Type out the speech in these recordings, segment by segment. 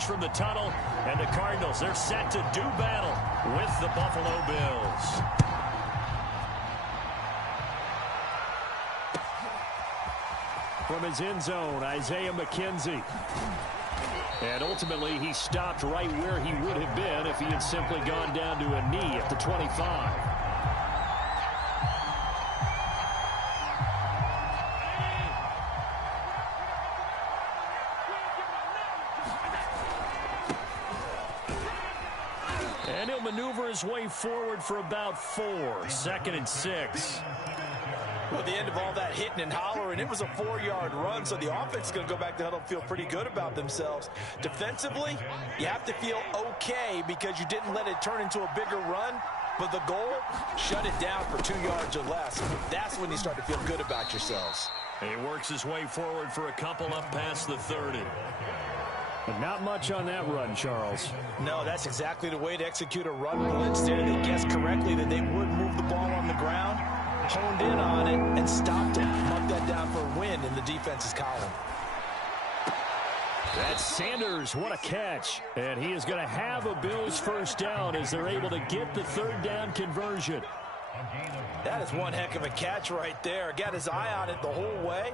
emerge from the tunnel, and the Cardinals, they're set to do battle with the Buffalo Bills. From his end zone, Isaiah McKenzie. And ultimately, he stopped right where he would have been if he had simply gone down to a knee at the 25. And he'll maneuver his way forward for about 4. 2nd and 6. Well, at the end of all that hitting and hollering, it was a 4-yard run, so the offense is going to go back to huddle and feel pretty good about themselves. Defensively, you have to feel okay because you didn't let it turn into a bigger run, but the goal, shut it down for 2 yards or less. That's when you start to feel good about yourselves. He works his way forward for a couple up past the 30. But not much on that run, Charles. No, that's exactly the way to execute a run blitz there. They guessed correctly that they would move the ball on the ground, honed in on it, and stopped it. Marked that down for a win in the defense's column. That's Sanders. What a catch. And he is going to have a Bills first down as they're able to get the 3rd down conversion. That is one heck of a catch right there. Got his eye on it the whole way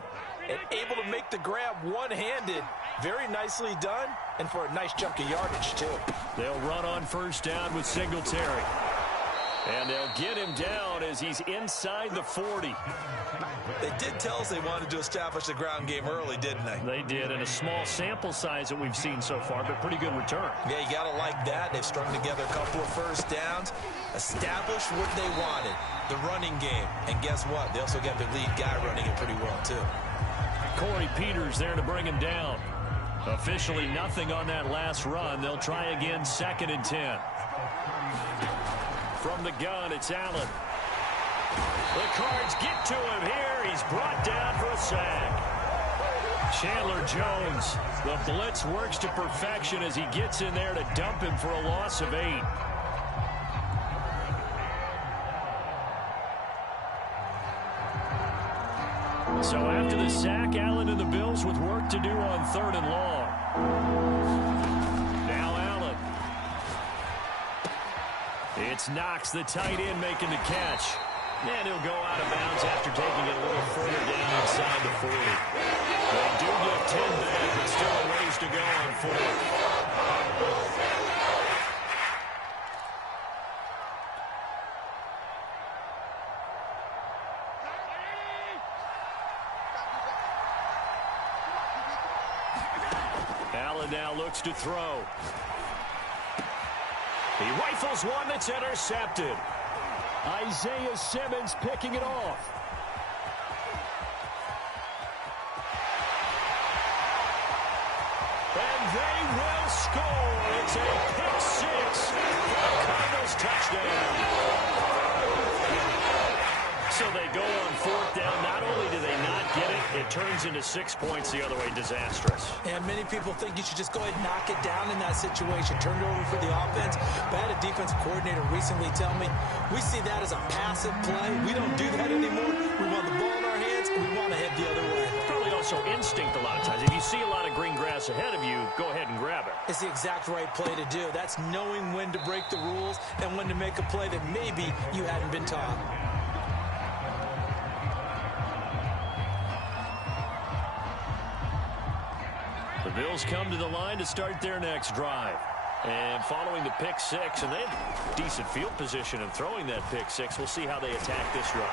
and able to make the grab one-handed. Very nicely done, and for a nice chunk of yardage, too. They'll run on first down with Singletary. And they'll get him down as he's inside the 40. They did tell us they wanted to establish the ground game early, didn't they? They did, and a small sample size that we've seen so far, but pretty good return. Yeah, you got to like that. They've strung together a couple of first downs, established what they wanted, the running game. And guess what? They also got their lead guy running it pretty well, too. Corey Peters there to bring him down. Officially nothing on that last run. They'll try again, 2nd and 10. From the gun, it's Allen. The Cards get to him here. He's brought down for a sack. Chandler Jones. The blitz works to perfection as he gets in there to dump him for a loss of 8. So after the sack, Allen and the Bills with work to do on 3rd and long. Now Allen. It's Knox, the tight end, making the catch. And he'll go out of bounds after taking it a little further down inside the 40. They do get 10 back, but still a ways to go on 4th. Allen now looks to throw. He rifles one that's intercepted. Isaiah Simmons picking it off. And they will score. It's a pick 6 for the Cardinals touchdown. So they go on 4th down. Not only do they not get it, it turns into 6 points the other way. Disastrous. And many people think you should just go ahead and knock it down in that situation. Turn it over for the offense. But I had a defensive coordinator recently tell me, we see that as a passive play. We don't do that anymore. We want the ball in our hands, and we want to head the other way. Probably also instinct a lot of times. If you see a lot of green grass ahead of you, go ahead and grab it. It's the exact right play to do. That's knowing when to break the rules and when to make a play that maybe you hadn't been taught. The Bills come to the line to start their next drive. And following the pick 6, and they had decent field position in throwing that pick 6. We'll see how they attack this drive.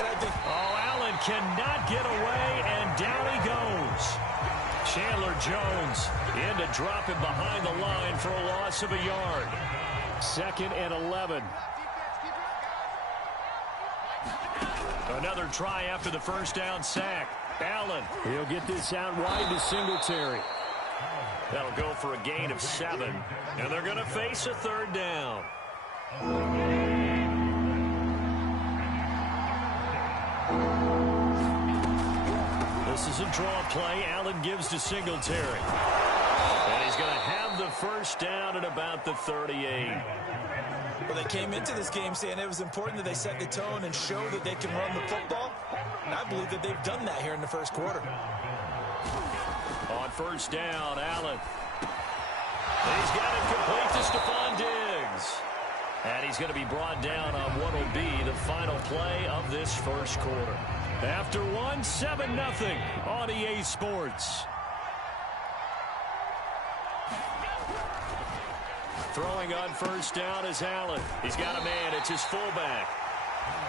And I think, Allen cannot get away, and down he goes. Chandler Jones in to drop him behind the line for a loss of a yard. 2nd and 11. Another try after the first down sack. Allen. He'll get this out wide to Singletary. That'll go for a gain of 7. And they're going to face a 3rd down. This is a draw play. Allen gives to Singletary. And he's going to have the first down at about the 38. Well, they came into this game saying it was important that they set the tone and show that they can run the football. And I believe that they've done that here in the first quarter. On first down, Allen. Stephon Diggs. And he's going to be brought down on what will be the final play of this first quarter. After 7-0 on EA Sports. Throwing on first down is Allen. He's got a man. It's his fullback.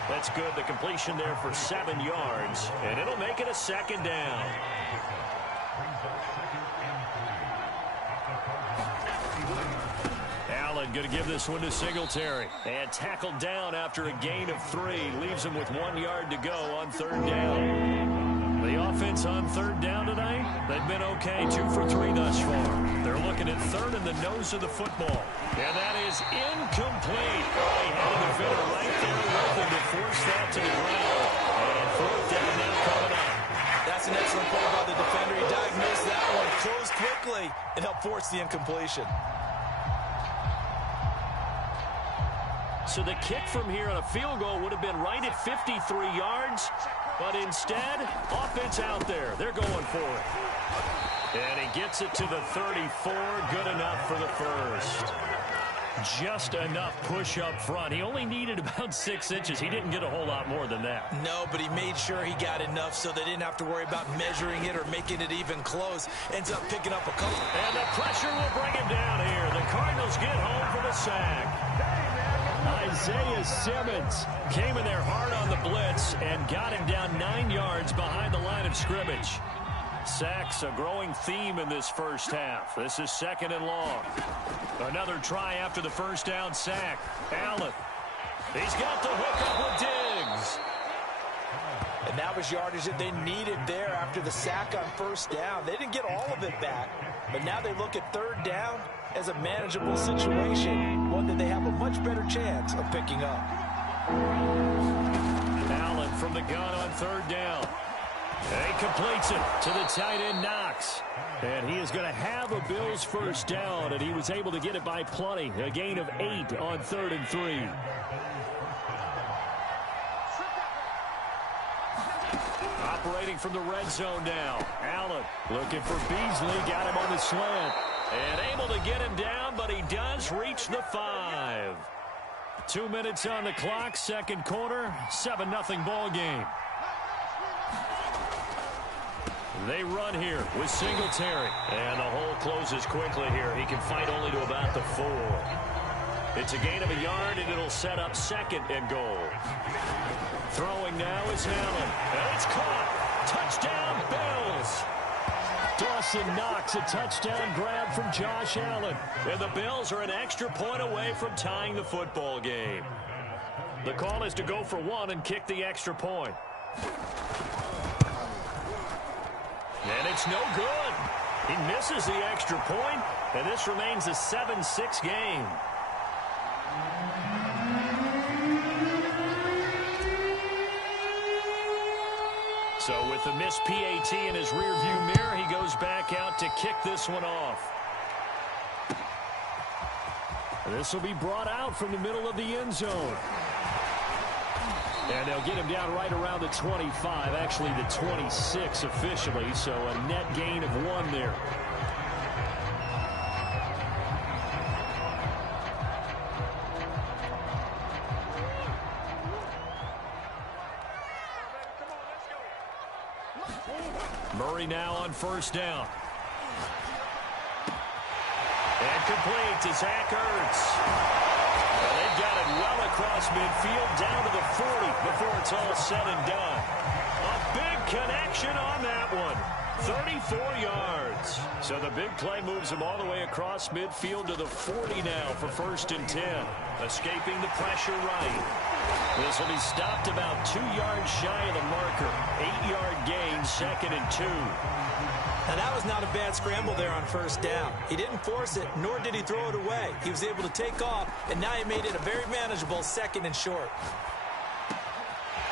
That's good. The completion there for 7 yards. And it'll make it a second down. Allen going to give this one to Singletary. And tackled down after a gain of 3. Leaves him with 1 yard to go on third down. The offense on third down tonight, they've been okay. 2 for 3 thus far. They're looking at third in the nose of the football. And that is incomplete. He had a defender right there with him to force that to the ground. And fourth down now coming up. That's an excellent play by the defender. He diagnosed that one, closed quickly, and helped force the incompletion. So the kick from here on a field goal would have been right at 53 yards. But instead, offense out there. They're going for it. And he gets it to the 34. Good enough for the first. Just enough push up front. He only needed about 6 inches. He didn't get a whole lot more than that. No, but he made sure he got enough so they didn't have to worry about measuring it or making it even close. Ends up picking up a couple. And the pressure will bring him down here. The Cardinals get home for the sack. Isaiah Simmons came in there hard on the blitz and got him down 9 yards behind the line of scrimmage. Sacks a growing theme in this first half. This is second and long. Another try after the first down sack. Allen. He's got the hook up with Diggs. And that was yardage that they needed there after the sack on first down. They didn't get all of it back, but now they look at third down as a manageable situation, one that they have a much better chance of picking up. Allen from the gun on third down. And he completes it to the tight end, Knox. And he is going to have a Bills first down, and he was able to get it by plenty. A gain of 8 on 3rd and 3. Operating from the red zone now. Allen looking for Beasley. Got him on the slant. And able to get him down, but he does reach the 5. 2 minutes on the clock, second quarter, 7-0 ball game. They run here with Singletary. And the hole closes quickly here. He can fight only to about the 4. It's a gain of a yard, and it'll set up second and goal. Throwing now is Allen. And it's caught. Touchdown, Bills. Dawson Knox, a touchdown grab from Josh Allen. And the Bills are an extra point away from tying the football game. The call is to go for 1 and kick the extra point. And it's no good. He misses the extra point, and this remains a 7-6 game. So with the missed PAT in his rearview mirror, he goes back out to kick this one off. This will be brought out from the middle of the end zone. And they'll get him down right around the 25, actually the 26 officially, so a net gain of 1 there. Murray now on first down. And complete to Zach Ertz. Well, they've got it well across midfield down to the 40 before it's all said and done. A big connection on that one. 34 yards. So the big play moves him all the way across midfield to the 40 now for 1st and 10. Escaping the pressure right. This will be stopped about 2 yards shy of the marker. 8-yard gain, 2nd and 2. Now, that was not a bad scramble there on first down. He didn't force it, nor did he throw it away. He was able to take off, and now he made it a very manageable 2nd and short.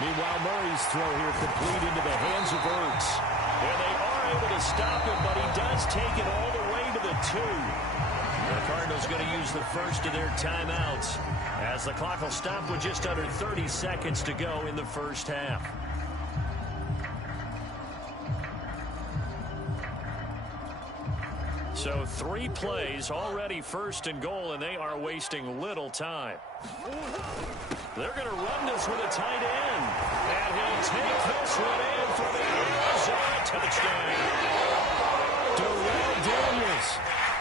Meanwhile, Murray's throw here complete into the hands of Ertz. And they are able to stop him, but he does take it all the way to the 2. The Cardinals going to use the first of their timeouts as the clock will stop with just under 30 seconds to go in the first half. So 3 plays, already first and goal, and they are wasting little time. They're going to run this with a tight end. And he'll take this one in for the Arizona touchdown. Darrell Daniels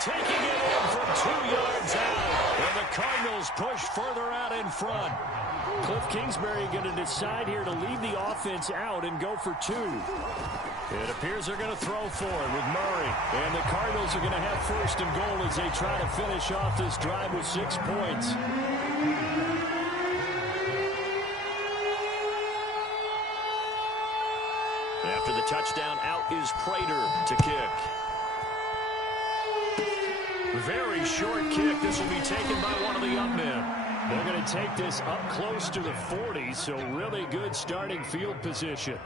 taking it in from 2 yards out. And the Cardinals push further out in front. Cliff Kingsbury going to decide here to leave the offense out and go for 2. It appears they're going to throw for it with Murray. And the Cardinals are going to have first and goal as they try to finish off this drive with 6 points. After the touchdown, out is Prater to kick. Very short kick. This will be taken by one of the up men. They're going to take this up close to the 40, so really good starting field position.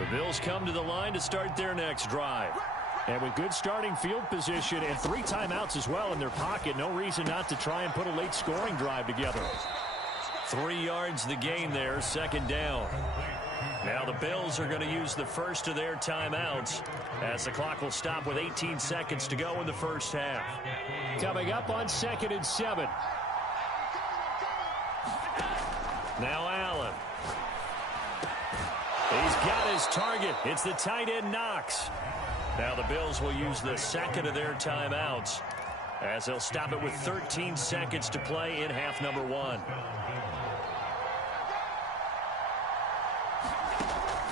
The Bills come to the line to start their next drive. And with good starting field position and 3 timeouts as well in their pocket, no reason not to try and put a late scoring drive together. 3 yards the gain there, second down. Now the Bills are going to use the first of their timeouts as the clock will stop with 18 seconds to go in the first half. Coming up on 2nd and 7. Now Allen. He's got his target. It's the tight end Knox. Now the Bills will use the second of their timeouts as they'll stop it with 13 seconds to play in half number 1.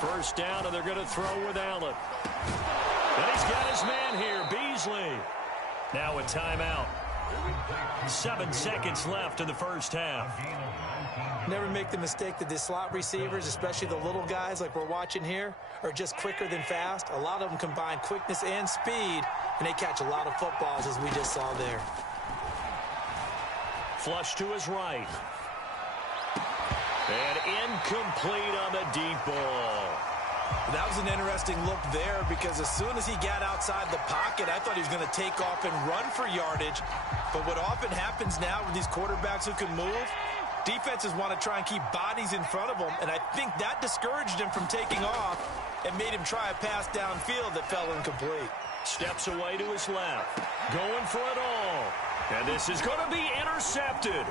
First down, and they're going to throw with Allen. And he's got his man here, Beasley. Now a timeout. 7 seconds left in the first half. Never make the mistake that the slot receivers, especially the little guys like we're watching here, are just quicker than fast. A lot of them combine quickness and speed, and they catch a lot of footballs, as we just saw there. Flush to his right. And incomplete on the deep ball. That was an interesting look there because as soon as he got outside the pocket, I thought he was going to take off and run for yardage. But what often happens now with these quarterbacks who can move, defenses want to try and keep bodies in front of them, and I think that discouraged him from taking off and made him try a pass downfield that fell incomplete. Steps away to his left. Going for it all. And this is going to be intercepted.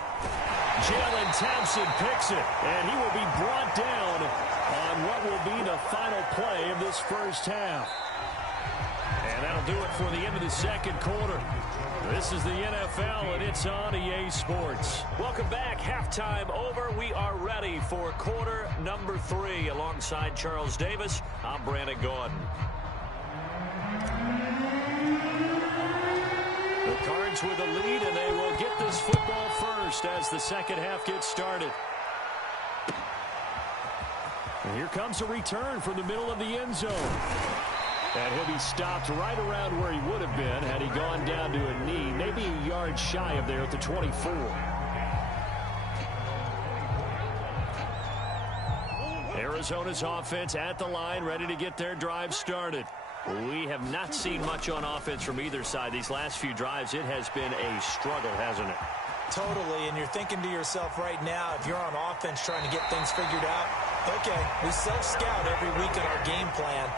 Jalen Thompson picks it, and he will be brought down on what will be the final play of this first half. And that'll do it for the end of the second quarter. This is the NFL, and it's on EA Sports. Welcome back. Halftime over. We are ready for quarter number 3. Alongside Charles Davis, I'm Brandon Gordon. The Cards with a lead, and they will get this football first as the second half gets started. And here comes a return from the middle of the end zone. And he'll be stopped right around where he would have been had he gone down to a knee, maybe a yard shy of there at the 24. Arizona's offense at the line, ready to get their drive started. We have not seen much on offense from either side. These last few drives, it has been a struggle, hasn't it? Totally, and you're thinking to yourself right now, if you're on offense trying to get things figured out, okay, we self-scout every week in our game plan.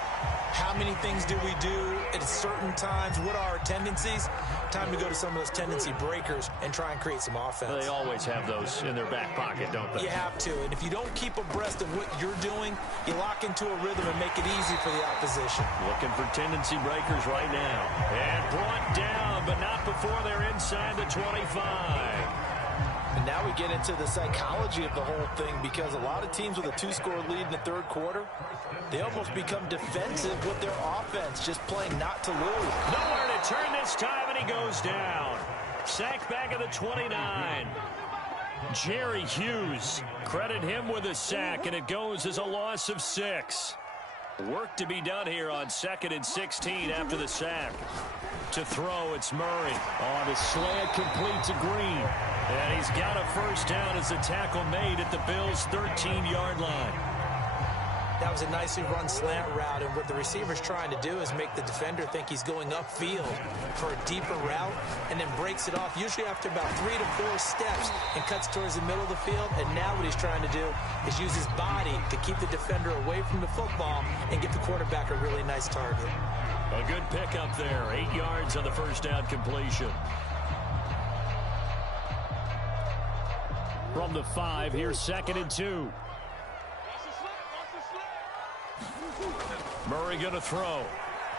How many things do we do at certain times? What are our tendencies? Time to go to some of those tendency breakers and try and create some offense. They always have those in their back pocket, don't they? You have to, and if you don't keep abreast of what you're doing, you lock into a rhythm and make it easy for the opposition. Looking for tendency breakers right now. And brought down, but not before they're inside the 25. And now we get into the psychology of the whole thing because a lot of teams with a 2-score lead in the third quarter, they almost become defensive with their offense, just playing not to lose. Nowhere to turn this time, and he goes down. Sacked back at the 29. Jerry Hughes, credit him with a sack, and it goes as a loss of 6. Work to be done here on 2nd and 16 after the sack. To throw, it's Murray. On a slant, complete to Green. And he's got a first down as a tackle made at the Bills' 13-yard line. That was a nicely run slant route, and what the receiver's trying to do is make the defender think he's going upfield for a deeper route, and then breaks it off, usually after about 3 to 4 steps, and cuts towards the middle of the field. And now what he's trying to do is use his body to keep the defender away from the football and get the quarterback a really nice target. A good pickup there. 8 yards on the first down completion. From the 5, here's 2nd and 2. Murray going to throw.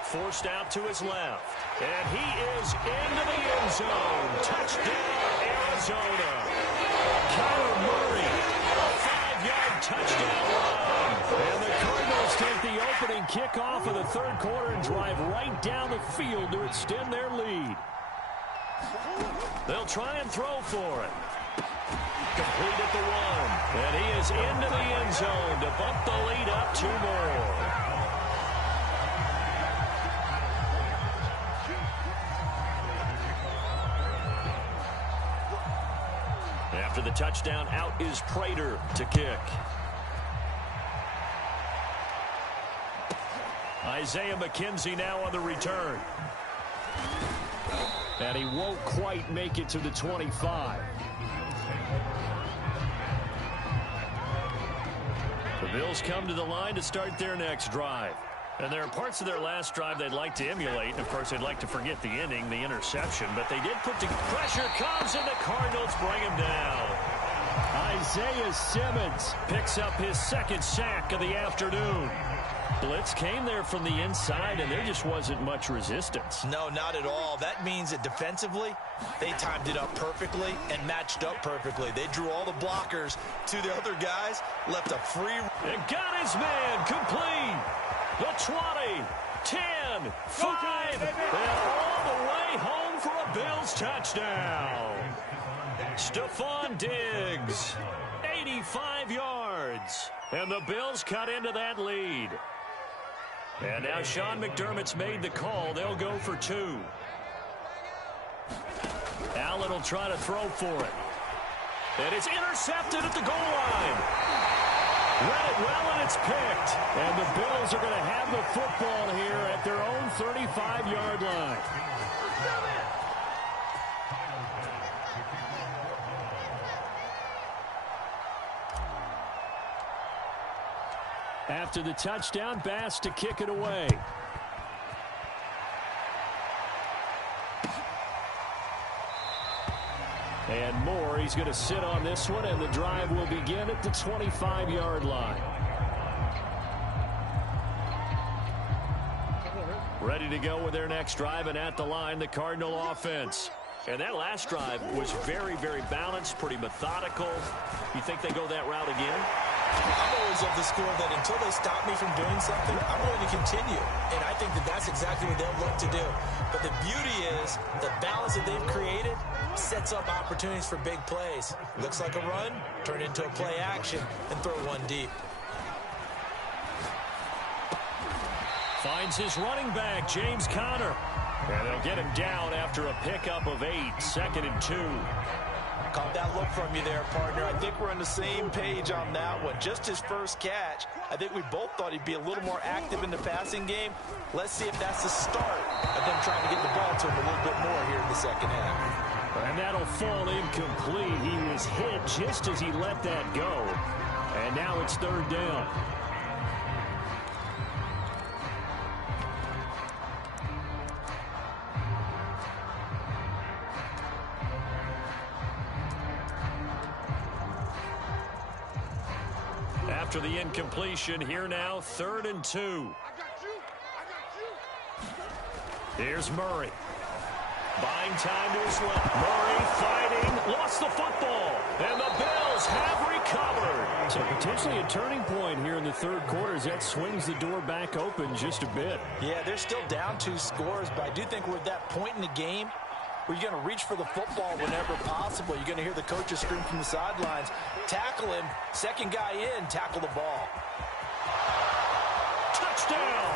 Forced out to his left. And he is into the end zone. Touchdown, Arizona. Kyler Murray, a 5-yard touchdown run. And the Cardinals take the opening kickoff of the third quarter and drive right down the field to extend their lead. They'll try and throw for it. Complete at the 1. And he is into the end zone to bump the lead up 2 more. After the touchdown, out is Prater to kick. Isaiah McKenzie now on the return. And he won't quite make it to the 25. The Bills come to the line to start their next drive. And there are parts of their last drive they'd like to emulate. And, of course, they'd like to forget the ending, the interception. But they did put the pressure comes, and the Cardinals bring him down. Isaiah Simmons picks up his 2nd sack of the afternoon. Blitz came there from the inside, and there just wasn't much resistance. No, not at all. That means that defensively, they timed it up perfectly and matched up perfectly. They drew all the blockers to the other guys, left a free. And got his man complete. The 20, 10, 5, and all the way home for a Bills touchdown. Stephon Diggs, 85 yards. And the Bills cut into that lead. And now Sean McDermott's made the call. They'll go for 2. Allen will try to throw for it. And it's intercepted at the goal line. Read it well, and it's picked. And the Bills are going to have the football here at their own 35-yard line. After the touchdown, Bass to kick it away. And Moore, he's going to sit on this one, and the drive will begin at the 25-yard line. Ready to go with their next drive, and at the line, the Cardinal offense. And that last drive was very, very balanced, pretty methodical. You think they go that route again? I'm always of the school that until they stop me from doing something, I'm going to continue. And I think that that's exactly what they'll look to do. But the beauty is the balance that they've created sets up opportunities for big plays. Looks like a run, turn it into a play action, and throw one deep. Finds his running back, James Conner. And they'll get him down after a pickup of 8, 2nd and 2. Caught that look from you there, partner. I think we're on the same page on that one. Just his first catch. I think we both thought he'd be a little more active in the passing game. Let's see if that's the start of them trying to get the ball to him a little bit more here in the second half. And that'll fall incomplete. He was hit just as he let that go. And now it's 3rd down. After the incompletion, here now, 3rd and 2. Here's Murray. Buying time to his left. Murray fighting, lost the football, and the Bills have recovered. So potentially a turning point here in the 3rd quarter as that swings the door back open just a bit. Yeah, they're still down 2 scores, but I do think we're at that point in the game where you're going to reach for the football whenever possible. You're going to hear the coaches scream from the sidelines. Tackle him. Second guy in, tackle the ball. Touchdown!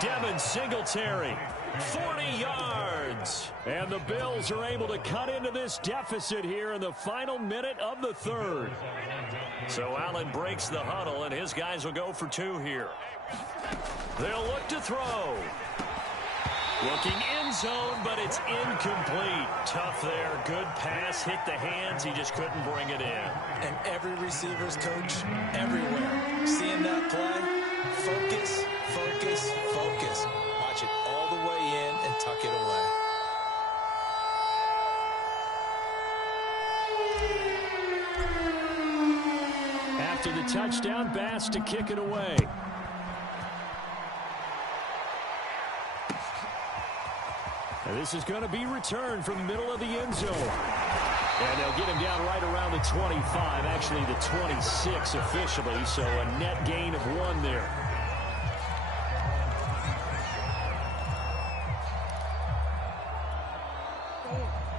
Devin Singletary. 40 yards. And the Bills are able to cut into this deficit here in the final minute of the third. So Allen breaks the huddle, and his guys will go for 2 here. They'll look to throw. Looking end zone, but it's incomplete. Tough there. Good pass. Hit the hands. He just couldn't bring it in. And every receiver's coach everywhere. Seeing that play, focus, focus, focus. Watch it all the way in and tuck it away. After the touchdown, Bass to kick it away. And this is going to be returned from the middle of the end zone. And they'll get him down right around the 25, actually the 26 officially, so a net gain of 1 there.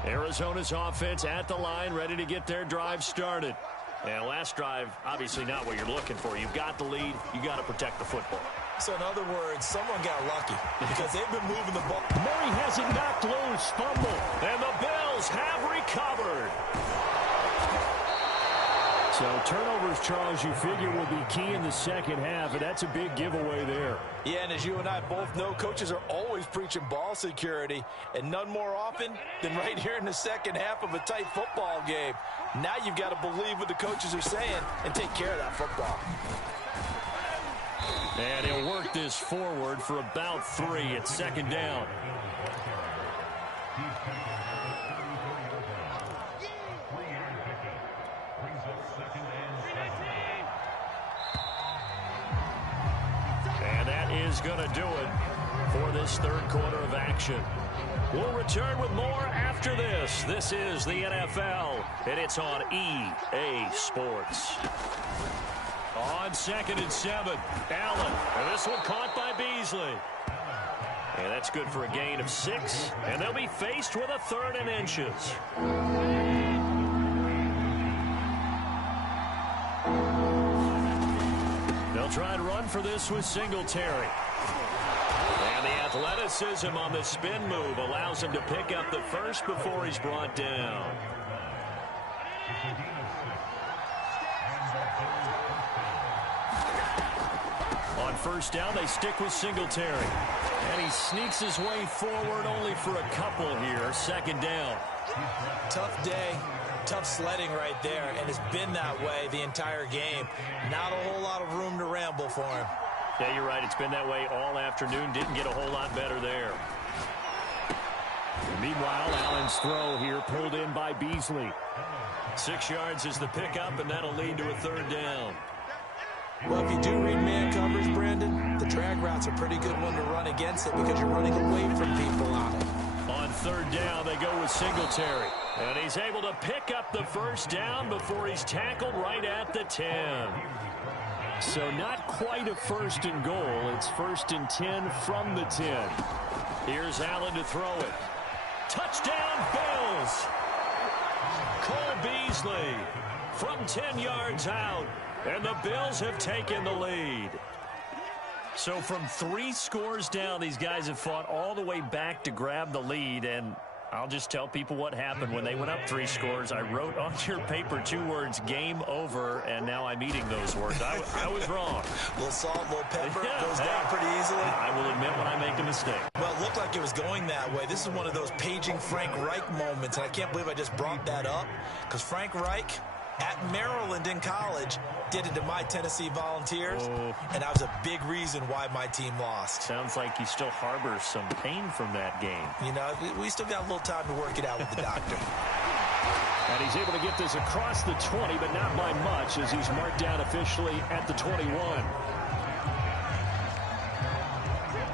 Arizona's offense at the line, ready to get their drive started. And last drive, obviously not what you're looking for. You've got the lead. You got to protect the football. So in other words, someone got lucky because they've been moving the ball. Murray has it knocked loose, fumble, and the Bills have recovered. So turnovers, Charles, you figure will be key in the second half, and that's a big giveaway there. Yeah, and as you and I both know, coaches are always preaching ball security, and none more often than right here in the second half of a tight football game. Now you've got to believe what the coaches are saying and take care of that football. And he'll work this forward for about 3. It's second down. And that is going to do it for this third quarter of action. We'll return with more after this. This is the NFL, and it's on EA Sports. On 2nd and 7, Allen. And this one caught by Beasley. And that's good for a gain of 6. And they'll be faced with a 3rd and inches. They'll try and run for this with Singletary. And the athleticism on the spin move allows him to pick up the first before he's brought down. On first down, they stick with Singletary. And he sneaks his way forward only for a couple here. Second down. Tough day, tough sledding right there, and it's been that way the entire game. Not a whole lot of room to ramble for him. Yeah, you're right. It's been that way all afternoon. Didn't get a whole lot better there. Meanwhile, Allen's throw here pulled in by Beasley. 6 yards is the pickup, and that'll lead to a 3rd down. Well, if you do read man coverage, Brandon, the drag route's a pretty good one to run against it because you're running away from people on it. On 3rd down, they go with Singletary. And he's able to pick up the first down before he's tackled right at the 10. So not quite a 1st and goal. It's 1st and 10 from the 10. Here's Allen to throw it. Touchdown, Bills! Cole Beasley from 10 yards out. And the Bills have taken the lead. So from 3 scores down, these guys have fought all the way back to grab the lead. And I'll just tell people what happened when they went up 3 scores. I wrote on your paper 2 words, game over, and now I'm eating those words. I was wrong. A little salt, a little pepper, Yeah, goes down pretty easily. I will admit when I make a mistake. Well, it looked like it was going that way. This is one of those paging Frank Reich moments, and I can't believe I just brought that up because Frank Reich at Maryland in college did it to my Tennessee Volunteers, and that was a big reason why my team lost. Sounds like you still harbor some pain from that game. You know, we still got a little time to work it out with the doctor. And he's able to get this across the 20, but not by much as he's marked down officially at the 21.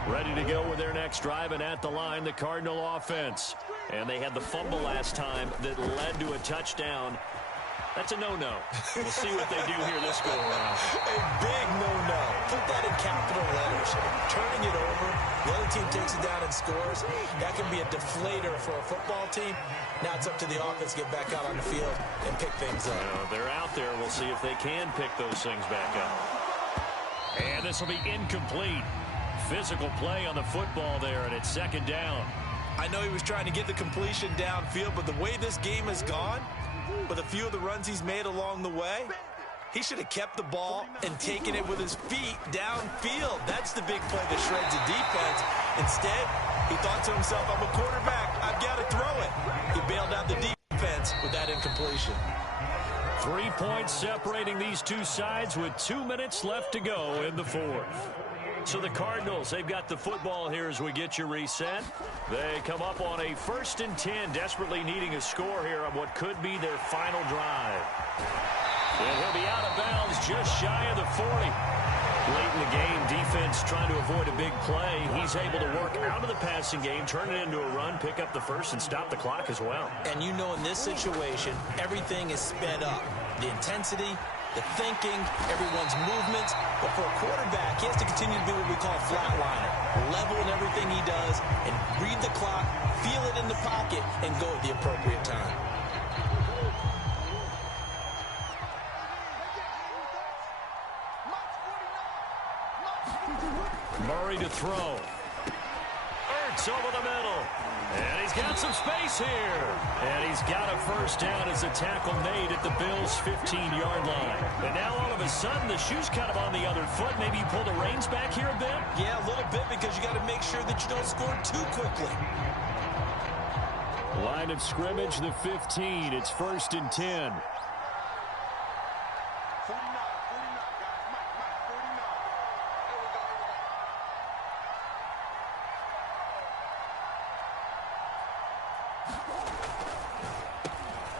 Ready to go with their next drive, and at the line, the Cardinal offense. And they had the fumble last time that led to a touchdown. That's a no-no. We'll see what they do here this go-around. A big no-no. Put that in capital letters. Turning it over, the other team takes it down and scores. That can be a deflator for a football team. Now it's up to the offense to get back out on the field and pick things up. They're out there. We'll see if they can pick those things back up. And this will be incomplete. physical play on the football there, and it's second down. I know he was trying to get the completion downfield, but the way this game has gone, with a few of the runs he's made along the way, he should have kept the ball and taken it with his feet downfield. That's the big play that shreds the defense. Instead, he thought to himself, I'm a quarterback, I've got to throw it. He bailed out the defense with that incompletion. 3 points separating these two sides with 2 minutes left to go in the fourth. So the Cardinals, they've got the football here as we get you reset. They come up on a 1st and 10, desperately needing a score here on what could be their final drive. And he'll be out of bounds just shy of the 40. Late in the game, defense trying to avoid a big play. He's able to work out of the passing game, turn it into a run, pick up the first, and stop the clock as well. And you know in this situation, everything is sped up. The intensity, the thinking, everyone's movements. But for a quarterback, he has to continue to be what we call a flatliner. Level in everything he does and read the clock, feel it in the pocket, and go at the appropriate time. Murray to throw. Ertz over the middle. And he's got some space here. And he's got a first down as a tackle made at the Bills' 15-yard line. And now all of a sudden the shoe's kind of on the other foot. Maybe you pull the reins back here a bit? Yeah, a little bit, because you got to make sure that you don't score too quickly. Line of scrimmage, the 15. It's 1st and 10.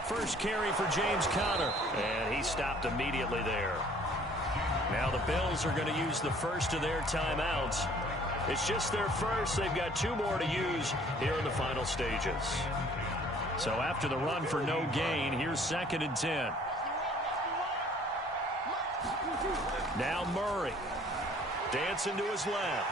First carry for James Conner, and he stopped immediately there. Now the Bills are going to use the first of their timeouts. It's just their first. They've got 2 more to use here in the final stages. So after the run for no gain, here's 2nd and 10. Now Murray dancing to his left.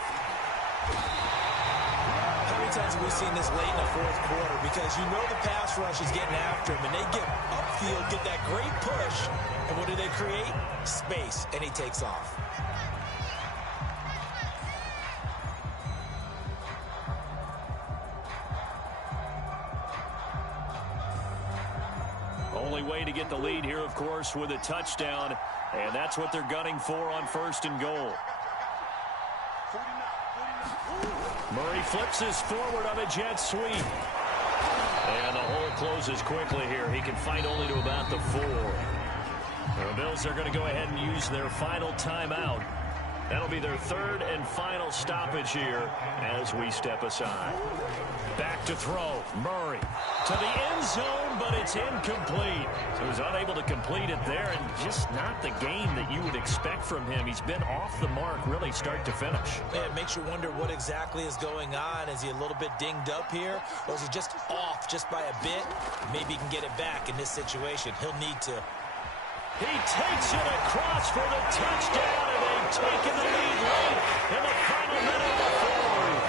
How many times have we seen this late in the fourth quarter? Because you know the pass rush is getting after him, and they get upfield, get that great push, and what do they create? Space, and he takes off. Only way to get the lead here, of course, with a touchdown, and that's what they're gunning for on 1st and goal. Murray flips this forward on a jet sweep. And the hole closes quickly here. He can fight only to about the 4. The Bills are going to go ahead and use their final timeout. That'll be their 3rd and final stoppage here as we step aside. Back to throw. Murray to the end zone, but it's incomplete. So he was unable to complete it there, and just not the game that you would expect from him. He's been off the mark really start to finish. Yeah, it makes you wonder what exactly is going on. Is he a little bit dinged up here, or is he just off just by a bit? Maybe he can get it back in this situation. He'll need to. He takes it across for the touchdown, and they've taken the lead late in the final minute of the fourth.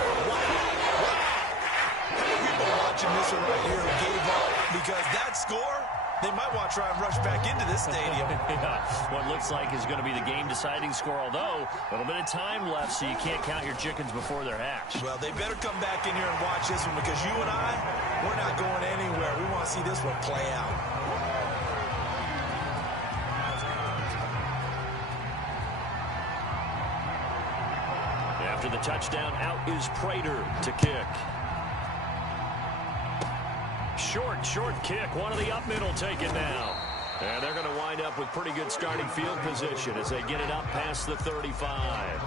People watching this one right here gave up, because that score, they might want to try and rush back into this stadium. Yeah, what looks like is going to be the game-deciding score, although a little bit of time left, so you can't count your chickens before they're hatched. Well, they better come back in here and watch this one, because you and I, we're not going anywhere. We want to see this one play out. After the touchdown, out is Prater to kick. Short kick. One of the up middle taken now. And they're going to wind up with pretty good starting field position as they get it up past the 35.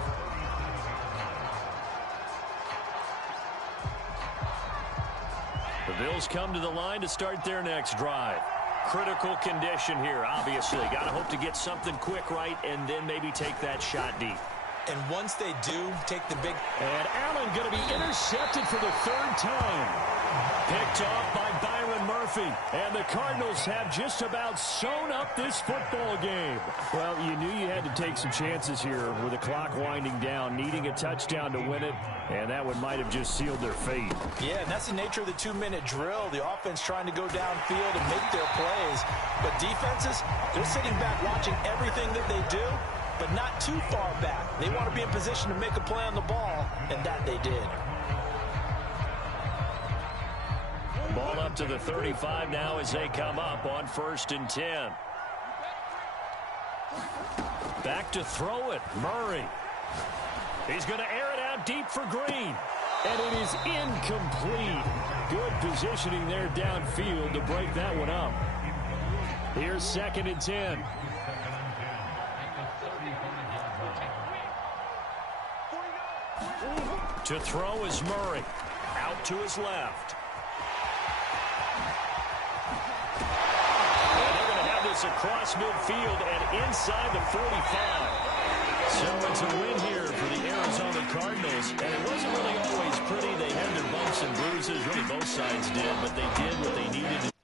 The Bills come to the line to start their next drive. Critical condition here, obviously. Got to hope to get something quick right and then maybe take that shot deep. And once they do, take the big... And Allen going to be intercepted for the 3rd time. Picked off by Byron Murphy. And the Cardinals have just about sewn up this football game. Well, you knew you had to take some chances here with the clock winding down, needing a touchdown to win it. And that one might have just sealed their fate. Yeah, and that's the nature of the 2-minute drill. The offense trying to go downfield and make their plays. But defenses, they're sitting back watching everything that they do. but not too far back. They want to be in position to make a play on the ball, and that they did. Ball up to the 35 now as they come up on 1st and 10. Back to throw it, Murray. He's going to air it out deep for Green. And it is incomplete. Good positioning there downfield to break that one up. Here's 2nd and 10. To throw is Murray. Out to his left. And they're going to have this across midfield and inside the 45. So it's a win here for the Arizona Cardinals. And it wasn't really always pretty. They had their bumps and bruises. Really both sides did. But they did what they needed to